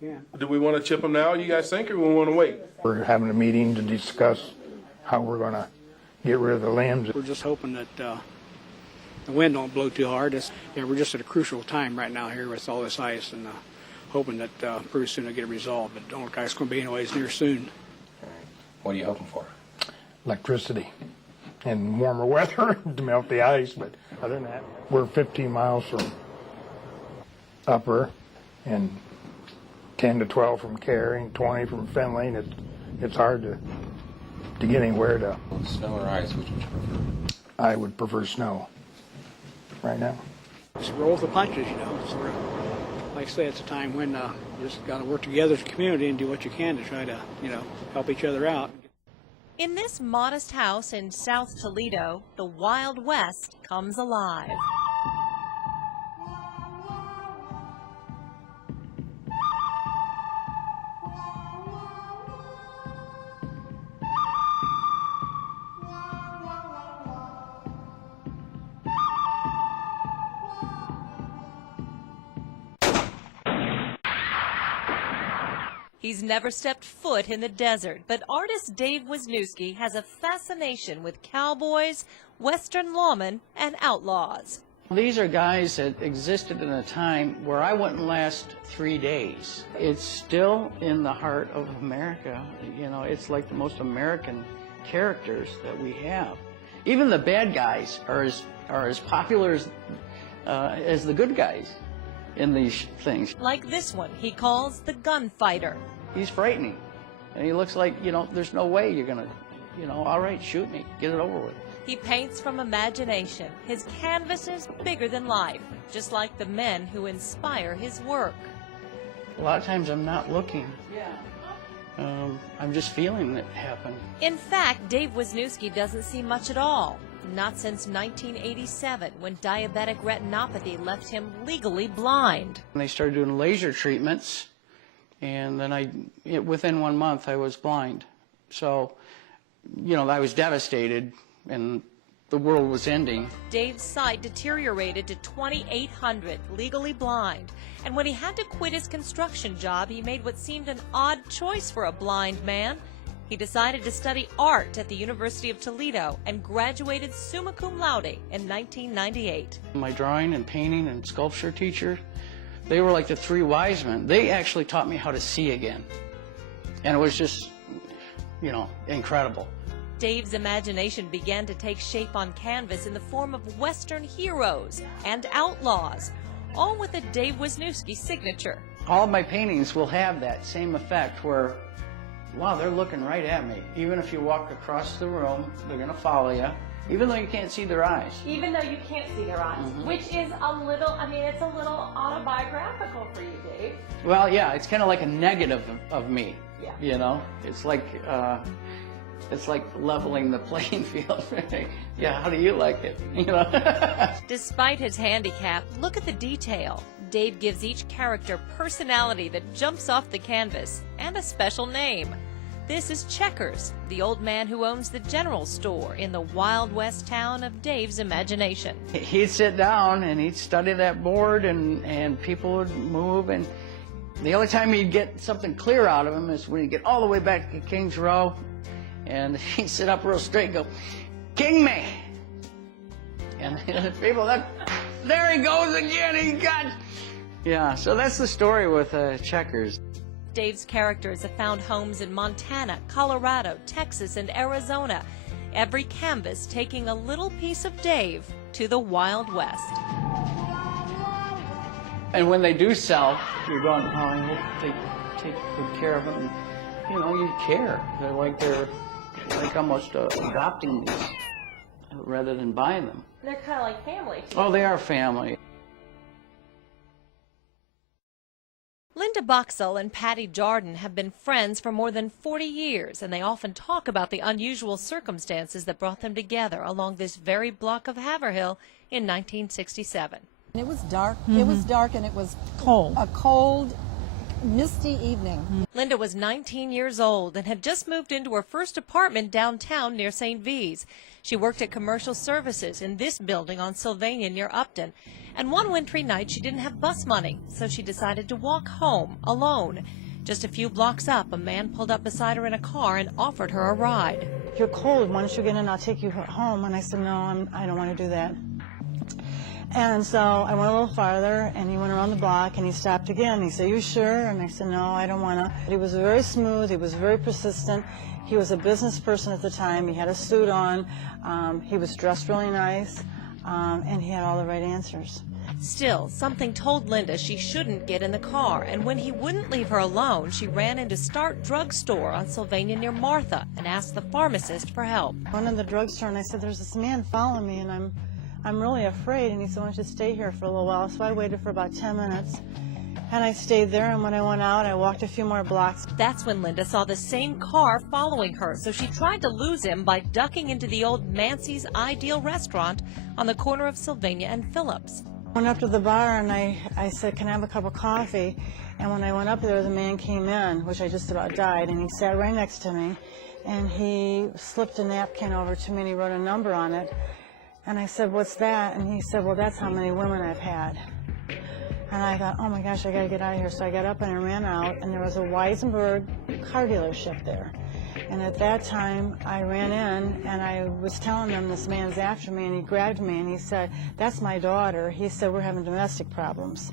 can. Do we want to chip them now, you guys think, or we want to wait? We're having a meeting to discuss how we're going to get rid of the limbs. We're just hoping that the wind don't blow too hard. We're just at a crucial time right now here with all this ice, and hoping that pretty soon it'll get resolved. But don't look like it's going to be anyways near soon. What are you hoping for? Electricity and warmer weather to melt the ice, but other than that, we're 15 miles from Upper and 10 to 12 from Cary and 20 from Findlay, and it's hard to get anywhere to. Snow or ice, which would you prefer? I would prefer snow right now. Just roll with the punches, you know. Sort of, like I say, it's a time when you just got to work together as a community and do what you can to try to, help each other out. In this modest house in South Toledo, the Wild West comes alive. He's never stepped foot in the desert, but artist Dave Wisniewski has a fascination with cowboys, Western lawmen, and outlaws. These are guys that existed in a time where I wouldn't last 3 days. It's still in the heart of America. It's like the most American characters that we have. Even the bad guys are as popular as the good guys in these things. Like this one he calls the gunfighter. He's frightening, and he looks like, there's no way you're gonna, all right, shoot me, get it over with. He paints from imagination. His canvas is bigger than life, just like the men who inspire his work. A lot of times I'm not looking. I'm just feeling it happen. In fact, Dave Wisniewski doesn't see much at all. Not since 1987, when diabetic retinopathy left him legally blind. They started doing laser treatments, and then within 1 month I was blind. So, I was devastated, and the world was ending. Dave's sight deteriorated to 2800, legally blind. And when he had to quit his construction job, he made what seemed an odd choice for a blind man. He decided to study art at the University of Toledo and graduated summa cum laude in 1998. My drawing and painting and sculpture teacher, they were like the three wise men. They actually taught me how to see again. And it was just, incredible. Dave's imagination began to take shape on canvas in the form of Western heroes and outlaws, all with a Dave Wisniewski signature. All of my paintings will have that same effect where, wow, they're looking right at me. Even if you walk across the room, they're going to follow you, even though you can't see their eyes. Even though you can't see their eyes, which is a little, it's a little autobiographical for you, Dave. Well, yeah, it's kind of like a negative of me. Yeah. It's like leveling the playing field. Yeah, how do you like it? Despite his handicap, look at the detail. Dave gives each character personality that jumps off the canvas and a special name. This is Checkers, the old man who owns the general store in the Wild West town of Dave's imagination. He'd sit down and he'd study that board, and people would move, and the only time he'd get something clear out of him is when he'd get all the way back to King's Row, and he'd sit up real straight and go, "King me!" And the people, there he goes again, he got... Yeah, so that's the story with Checkers. Dave's characters have found homes in Montana, Colorado, Texas, and Arizona. Every canvas taking a little piece of Dave to the Wild West. And when they do sell, you're going, oh, I hope they take good care of them. You care. They're like almost adopting these rather than buying them. They're kind of like family, too. Oh, they are family. Linda Boxell and Patty Jardin have been friends for more than 40 years, and they often talk about the unusual circumstances that brought them together along this very block of Haverhill in 1967. It was dark. It was dark, and it was cold. A cold misty evening. Linda was 19 years old and had just moved into her first apartment downtown near St. V's. She worked at commercial services in this building on Sylvania near Upton. And one wintry night she didn't have bus money, so she decided to walk home alone. Just a few blocks up, a man pulled up beside her in a car and offered her a ride. "You're cold, why don't you get in, I'll take you home." And I said, "No, I don't want to do that." And so I went a little farther, and he went around the block, and he stopped again. He said, "You sure?" And I said, "No, I don't want to." He was very smooth. He was very persistent. He was a business person at the time. He had a suit on. He was dressed really nice, and he had all the right answers. Still, something told Linda she shouldn't get in the car, and when he wouldn't leave her alone, she ran into Start Drug Store on Sylvania near Martha and asked the pharmacist for help. I went in the drugstore, and I said, "There's this man following me, and I'm really afraid." And he said, "Why don't you stay here for a little while?" So I waited for about 10 minutes, and I stayed there, and when I went out, I walked a few more blocks. That's when Linda saw the same car following her, so she tried to lose him by ducking into the old Mancy's Ideal restaurant on the corner of Sylvania and Phillips. I went up to the bar, and I said, "Can I have a cup of coffee?" And when I went up there, the man came in, which I just about died, and he sat right next to me, and he slipped a napkin over to me, and he wrote a number on it. And I said, "What's that?" And he said, "Well, that's how many women I've had." And I thought, "Oh my gosh, I got to get out of here." So I got up and I ran out, and there was a Weisenberg car dealership there. And at that time, I ran in, and I was telling them this man's after me, and he grabbed me, and he said, "That's my daughter." He said, "We're having domestic problems."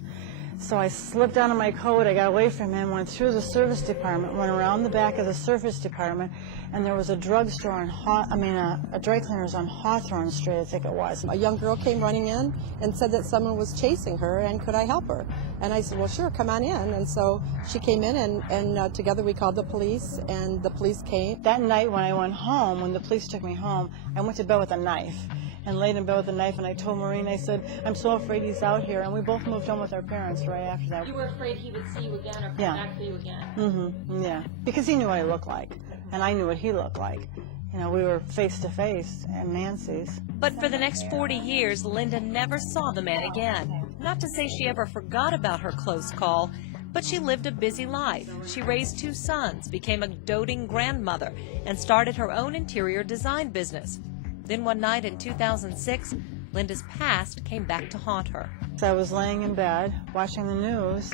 So I slipped out of my coat, I got away from him, went through the service department, went around the back of the service department, and there was a drugstore on, a dry cleaners on Hawthorne Street, I think it was. A young girl came running in and said that someone was chasing her and could I help her? And I said, "Well, sure, come on in." And so she came in, and together we called the police, and the police came. That night when I went home, when the police took me home, I went to bed with a knife. And laid in bed with a knife, and I told Maureen, I said, "I'm so afraid he's out here." And we both moved home with our parents right after that. You were afraid he would see you again or come back for you again? Mm-hmm, yeah. Because he knew what I looked like, and I knew what he looked like. You know, we were face to face at Nancy's. But for the next 40 years, Linda never saw the man again. Not to say she ever forgot about her close call, but she lived a busy life. She raised 2 sons, became a doting grandmother, and started her own interior design business. Then one night in 2006, Linda's past came back to haunt her. So I was laying in bed watching the news,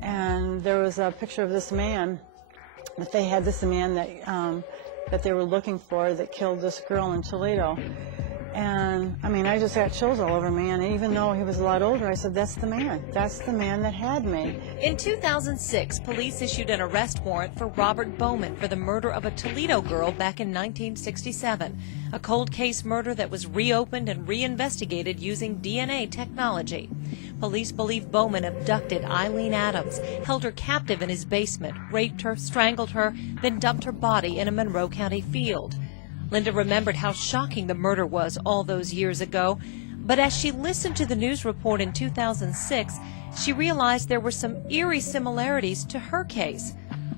and there was a picture of this man, that they had this man that they were looking for that killed this girl in Toledo. And I mean, I just got chills all over me, and even though he was a lot older, I said, "That's the man. That's the man that had me." In 2006, police issued an arrest warrant for Robert Bowman for the murder of a Toledo girl back in 1967, a cold case murder that was reopened and reinvestigated using DNA technology. Police believe Bowman abducted Eileen Adams, held her captive in his basement, raped her, strangled her, then dumped her body in a Monroe County field. Linda remembered how shocking the murder was all those years ago, but as she listened to the news report in 2006, she realized there were some eerie similarities to her case.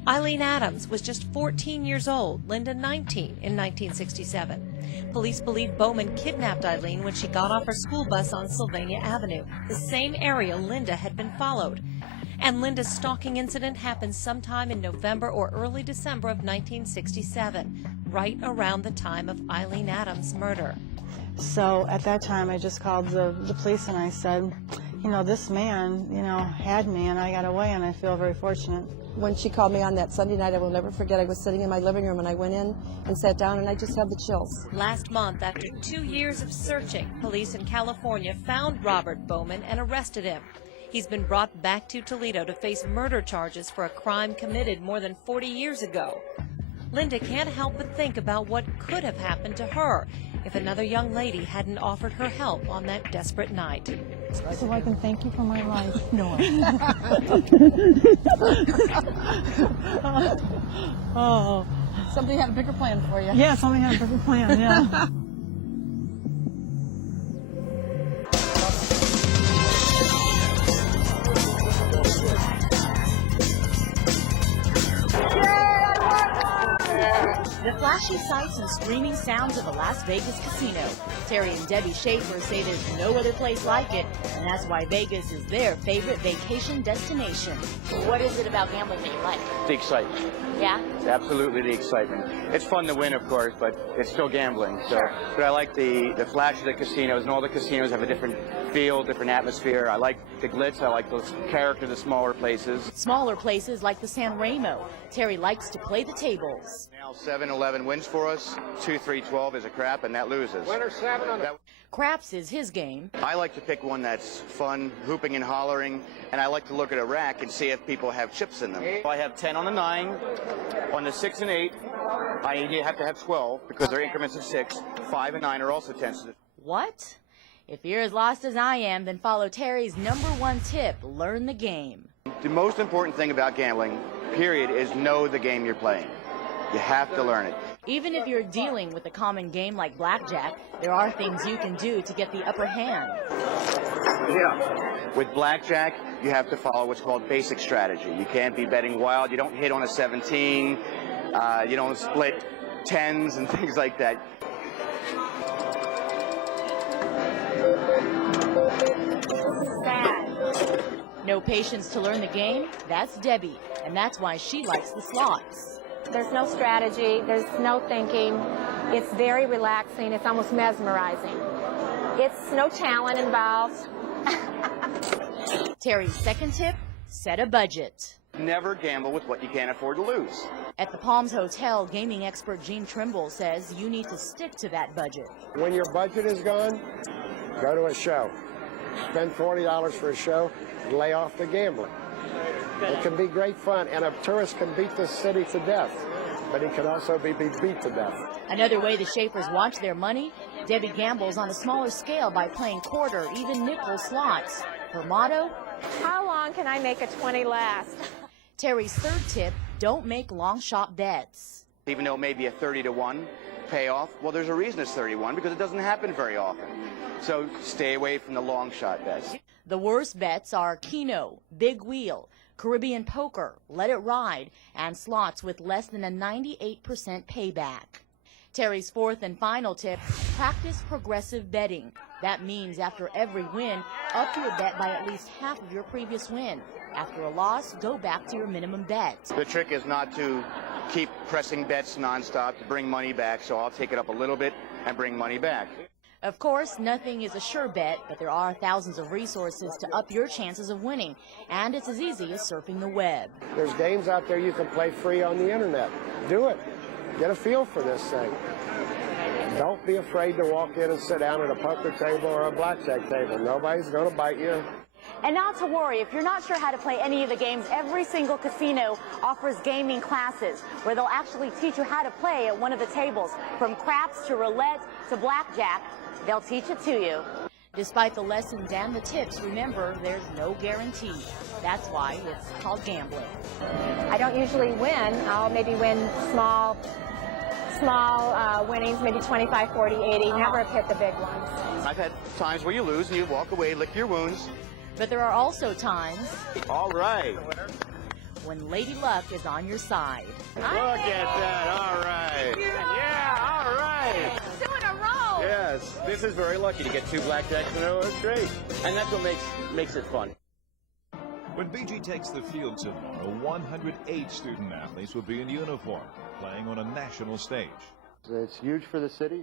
Eileen Adams was just 14 years old, Linda 19 in 1967. Police believe Bowman kidnapped Eileen when she got off her school bus on Sylvania Avenue, the same area Linda had been followed. And Linda's stalking incident happened sometime in November or early December of 1967, right around the time of Eileen Adams' murder. So at that time, I just called the police, and I said, "You know, this man, had me, and I got away, and I feel very fortunate." When she called me on that Sunday night, I will never forget, I was sitting in my living room, and I went in and sat down, and I just had the chills. Last month, after 2 years of searching, police in California found Robert Bowman and arrested him. He's been brought back to Toledo to face murder charges for a crime committed more than 40 years ago. Linda can't help but think about what could have happened to her if another young lady hadn't offered her help on that desperate night. So I can thank you for my life. No. Oh. Somebody had a bigger plan for you. Yeah, somebody had a perfect plan, yeah. The flashy sights and screaming sounds of a Las Vegas casino. Terry and Debbie Schaefer say there's no other place like it, and that's why Vegas is their favorite vacation destination. What is it about gambling that you like? The excitement. Yeah? Absolutely the excitement. It's fun to win, of course, but it's still gambling. So, but I like the flash of the casinos, and all the casinos have a different feel, different atmosphere. I like the glitz. I like those characters of smaller places. Smaller places like the San Remo. Terry likes to play the tables. Now 7-11 wins for us. 2-3-12 is a crap, and that loses. Winner 7 on that. Craps is his game. I like to pick one that's fun, hooping and hollering, and I like to look at a rack and see if people have chips in them. I have 10 on the 9, on the 6 and 8, I have to have 12 because they're increments of 6. 5 and 9 are also 10s. What? If you're as lost as I am, then follow Terry's #1 tip, learn the game. The most important thing about gambling, period, is know the game you're playing. You have to learn it. Even if you're dealing with a common game like blackjack, there are things you can do to get the upper hand. Yeah. With blackjack, you have to follow what's called basic strategy. You can't be betting wild. You don't hit on a 17. You don't split 10s and things like that. Sad. No patience to learn the game? That's Debbie, and that's why she likes the slots. There's no strategy, there's no thinking. It's very relaxing, it's almost mesmerizing. It's no talent involved. Terry's second tip, set a budget. Never gamble with what you can't afford to lose. At the Palms Hotel, gaming expert Gene Trimble says you need to stick to that budget. When your budget is gone, go to a show. Spend $40 for a show, lay off the gambling. It can be great fun, and a tourist can beat the city to death, but he can also be beat to death. Another way the Schaefers watch their money, Debbie gambles on a smaller scale by playing quarter, even nickel slots. Her motto? How long can I make a 20 last? Terry's third tip, don't make long shot bets. Even though it may be a 30-to-1 payoff, well, there's a reason it's 31 because it doesn't happen very often. So stay away from the long shot bets. The worst bets are Keno, Big Wheel, Caribbean Poker, Let It Ride, and slots with less than a 98% payback. Terry's fourth and final tip, practice progressive betting. That means after every win, up your bet by at least half of your previous win. After a loss, go back to your minimum bet. The trick is not to keep pressing bets nonstop to bring money back, so I'll take it up a little bit and bring money back. Of course, nothing is a sure bet, but there are thousands of resources to up your chances of winning, and it's as easy as surfing the web. There's games out there you can play free on the internet. Do it. Get a feel for this thing. Don't be afraid to walk in and sit down at a poker table or a blackjack table. Nobody's going to bite you. And not to worry, if you're not sure how to play any of the games, every single casino offers gaming classes where they'll actually teach you how to play at one of the tables. From craps to roulette to blackjack, they'll teach it to you. Despite the lessons and the tips, remember, there's no guarantee. That's why it's called gambling. I don't usually win. I'll maybe win small winnings, maybe 25, 40, 80. Never hit the big ones. I've had times where you lose and you walk away, lick your wounds. But there are also times All right. when Lady Luck is on your side. Look at that. All right. Yeah, all right. 2 in a row. Yes, this is very lucky to get 2 blackjacks in a row. That's great. And that's what makes it fun. When BG takes the field tomorrow, 108 student athletes will be in uniform, playing on a national stage. It's huge for the city,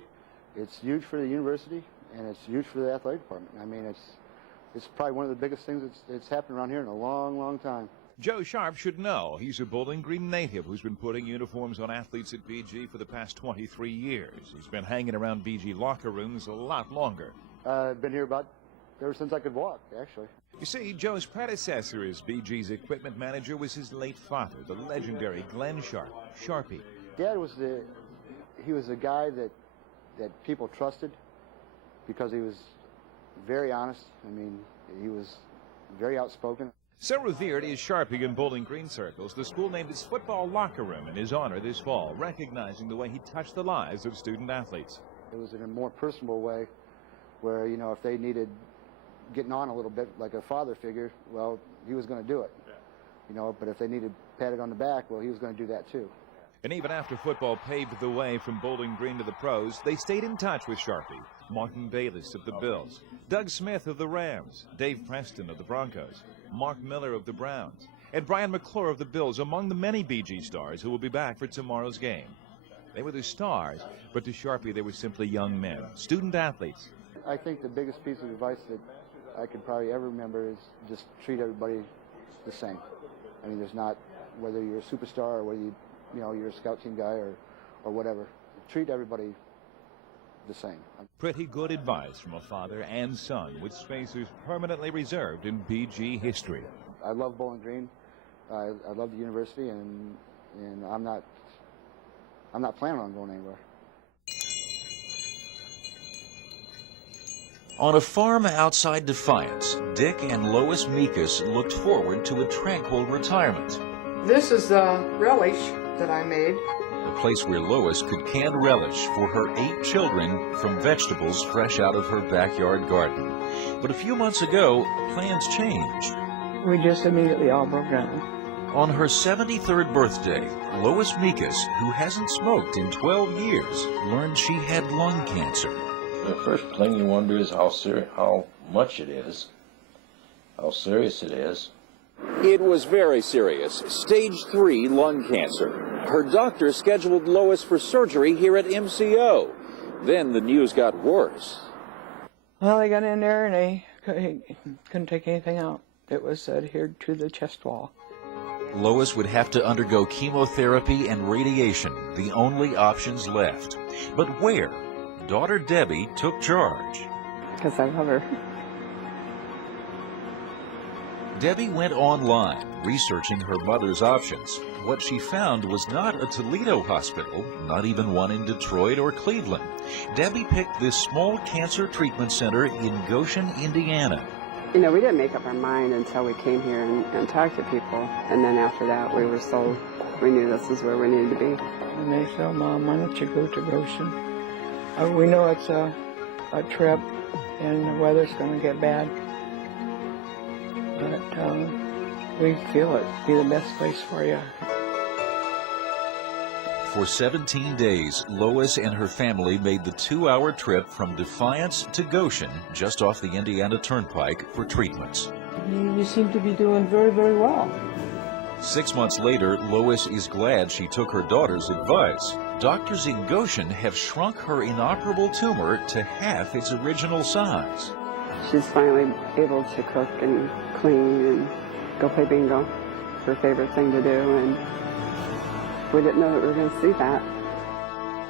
it's huge for the university, and it's huge for the athletic department. I mean, it's probably one of the biggest things that's happened around here in a long, long time. Joe Sharp should know. He's a Bowling Green native who's been putting uniforms on athletes at BG for the past 23 years. He's been hanging around BG locker rooms a lot longer. I've been here ever since I could walk, actually. You see, Joe's predecessor as BG's equipment manager was his late father, the legendary Glenn Sharp, Sharpie. Dad was he was a guy that people trusted because he was very honest. I mean, he was very outspoken. So revered is Sharpie in Bowling Green circles, the school named its football locker room in his honor this fall, recognizing the way he touched the lives of student athletes. It was in a more personal way where, you know, if they needed getting on a little bit like a father figure, well, he was going to do it. You know, but if they needed patted on the back, well, he was going to do that too. And even after football paved the way from Bowling Green to the pros, they stayed in touch with Sharpie. Martin Bayless of the Bills, Doug Smith of the Rams, Dave Preston of the Broncos, Mark Miller of the Browns, and Brian McClure of the Bills among the many BG stars who will be back for tomorrow's game. They were the stars, but to Sharpie they were simply young men, student athletes. I think the biggest piece of advice that I could probably ever remember is just treat everybody the same. I mean, there's not, whether you're a superstar or whether you're a scout team guy or whatever. Treat everybody the same. Pretty good advice from a father and son, with spaces permanently reserved in BG history. I love Bowling Green. I love the university, and I'm not planning on going anywhere. On a farm outside Defiance, Dick and Lois Meekus looked forward to a tranquil retirement. This is the relish that I made. A place where Lois could can relish for her 8 children from vegetables fresh out of her backyard garden. But a few months ago, plans changed. We just immediately all broke down. On her 73rd birthday, Lois Meekus, who hasn't smoked in 12 years, learned she had lung cancer. The first thing you wonder is how much it is, how serious it is. It was very serious, stage 3 lung cancer. Her doctor scheduled Lois for surgery here at MCO. Then the news got worse. Well, they got in there and they couldn't take anything out. It was adhered to the chest wall. Lois would have to undergo chemotherapy and radiation, the only options left. But where? Daughter Debbie took charge. Because I love her. Debbie went online, researching her mother's options. What she found was not a Toledo hospital, not even one in Detroit or Cleveland. Debbie picked this small cancer treatment center in Goshen, Indiana. You know, we didn't make up our mind until we came here and talked to people. And then after that, we were sold. We knew this is where we needed to be. And they said, Mom, why don't you go to Goshen? We know it's a trip and the weather's going to get bad. But we feel it'd be the best place for you. For 17 days, Lois and her family made the 2-hour trip from Defiance to Goshen, just off the Indiana Turnpike, for treatments. You seem to be doing very, very well. 6 months later, Lois is glad she took her daughter's advice. Doctors in Goshen have shrunk her inoperable tumor to half its original size. She's finally able to cook and clean and go play bingo. Her favorite thing to do, and we didn't know that we were going to see that.